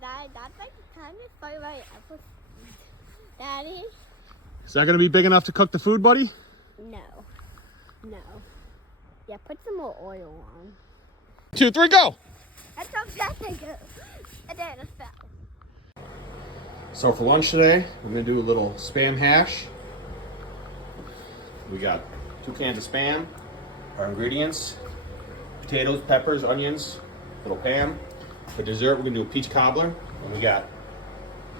That's like kind of funny, right? Daddy? Is that gonna be big enough to cook the food, buddy? No. Yeah, put some more oil on. 2, 3, go! That's how fast I go. And then it's fast. So for lunch today, I'm gonna do a little Spam hash. We got 2 cans of Spam. Our ingredients: potatoes, peppers, onions, little Pam. For dessert, we're gonna do a peach cobbler. And we got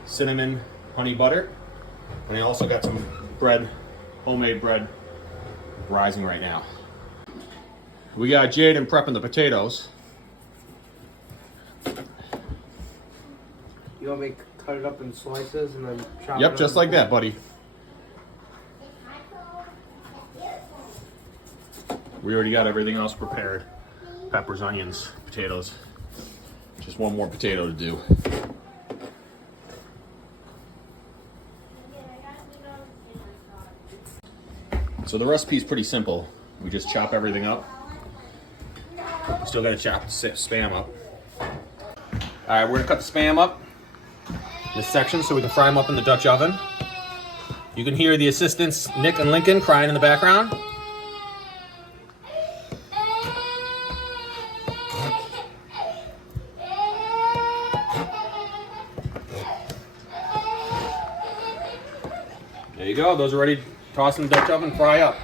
cinnamon, honey butter. And I also got some bread, homemade bread, rising right now. We got Jayden prepping the potatoes. You want me to cut it up in slices and then chop it Yep, up just like that, buddy. We already got everything else prepared. Peppers, onions, potatoes. Just one more potato to do. So the recipe's pretty simple. We just chop everything up. Still gotta chop the Spam up. Alright, we're gonna cut the Spam up in this section so we can fry them up in the Dutch oven. You can hear the assistants, Nick and Lincoln, crying in the background. There you go, those are ready to toss in the Dutch oven, fry up.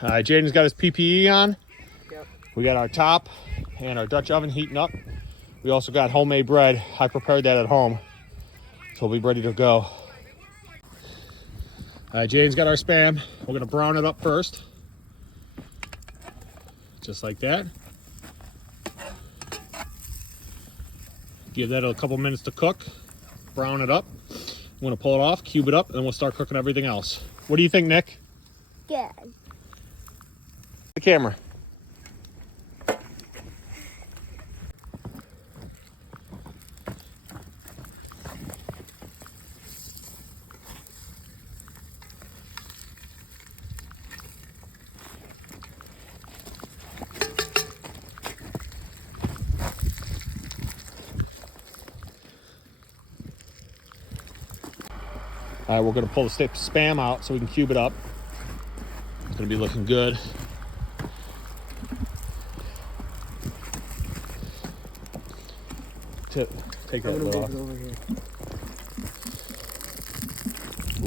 Jayden's got his PPE on. Yep. We got our top and our Dutch oven heating up. We also got homemade bread. I prepared that at home, so we'll be ready to go. Jayden's got our Spam. We're gonna brown it up first. Just like that. Give that a couple minutes to cook. Brown it up. I'm gonna pull it off, cube it up, and then we'll start cooking everything else. What do you think, Nick? Good. The camera. All right, we're gonna pull the Spam out so we can cube it up. It's gonna be looking good. Take that lid off. Over here.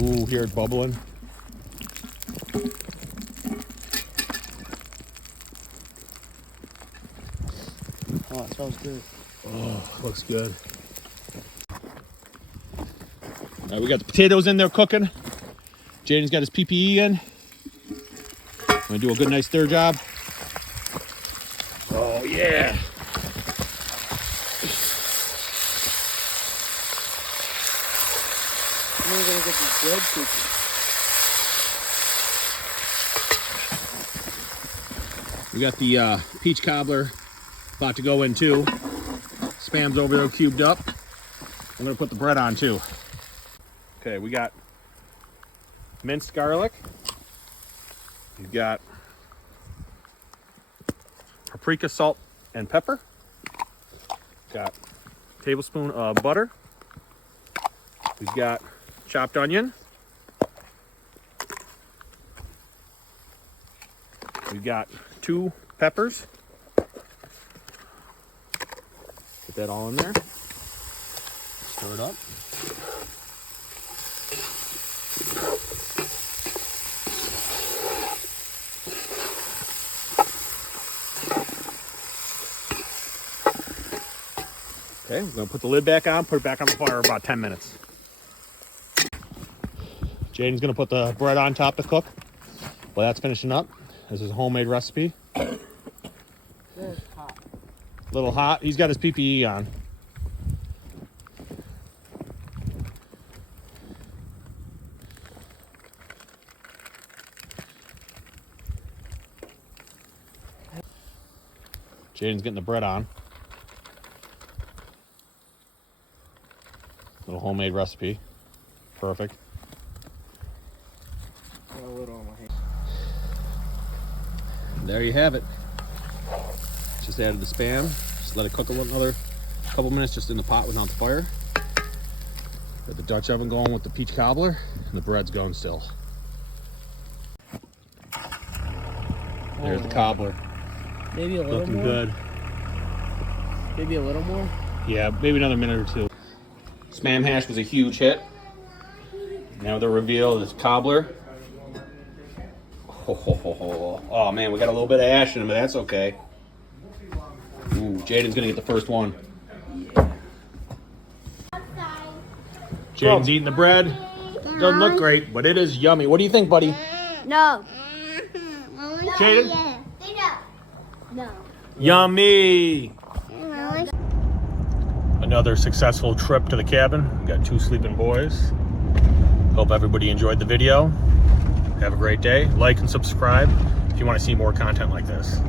Ooh, here it's bubbling. Oh, it smells good. Oh, looks good. All right, we got the potatoes in there cooking. Jayden's got his PPE in. I'm gonna do a good, nice stir job. Oh yeah. We're gonna get these bread cookies. We got the peach cobbler about to go in too. Spam's over there cubed up. I'm gonna put the bread on too. Okay, we got minced garlic. We've got paprika, salt, and pepper. Got a tablespoon of butter. We've got chopped onion. We've got 2 peppers. Put that all in there. Stir it up. Okay, we're gonna put the lid back on, put it back on the fire about 10 minutes. Jayden's gonna put the bread on top to cook. While that's finishing up, this is a homemade recipe. It's hot. A little hot. He's got his PPE on. Jayden's getting the bread on. Little homemade recipe. Perfect. Got a little on my hand. There you have it. Just added the Spam. Just let it cook another couple minutes just in the pot without the fire. Got the Dutch oven going with the peach cobbler, and the bread's going still. There's the cobbler. Maybe a little Looking more. good. Maybe a little more. Yeah, maybe another minute or two. Spam hash was a huge hit. Now the reveal is cobbler. Oh man, we got a little bit of ash in it, but that's okay. Ooh, Jayden's gonna get the first one. Jayden's eating the bread. Doesn't look great, but it is yummy. What do you think, buddy? No. Jayden? No. Yummy! Another successful trip to the cabin. Got 2 sleeping boys. Hope everybody enjoyed the video. Have a great day. Like and subscribe if you want to see more content like this.